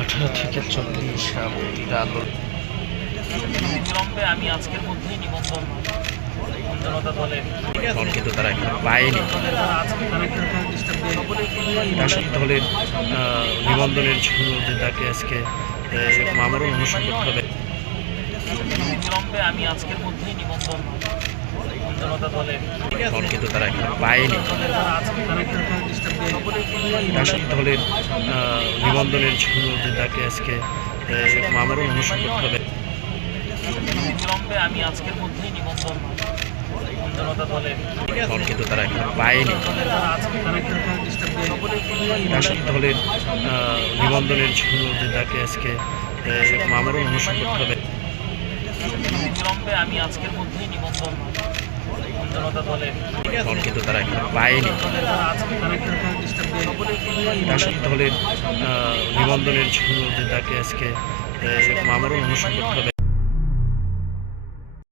আঠারো থেকে চল্লিশ আমি আজকের মধ্যেই তারা নিবন্ধনের জন্য যে তাকে আজকে আমারও অনুসরণ করতে হবে। আমি আজকের মধ্যেই নিবন্ধন ফল কিন্তু তারা এখন পায়নি। দলের নিবন্ধনের জন্য যে তাকে আজকে আমারও অনুসরণ করতে হবে। ফল কিন্তু তারা এখন পায়নি। শাসক দলের নিবন্ধনের জন্য যে তাকে আজকে আমারও অনুসরণ করতে হবে। আমি আজকের মধ্যেই নিবন্ধন জনতা দলের ফল কিন্তু তারা এখন পায়নি। শাসক নিবন্ধনের জন্য যে তাকে আজকে মামারও অনুসরণ করতে হবে।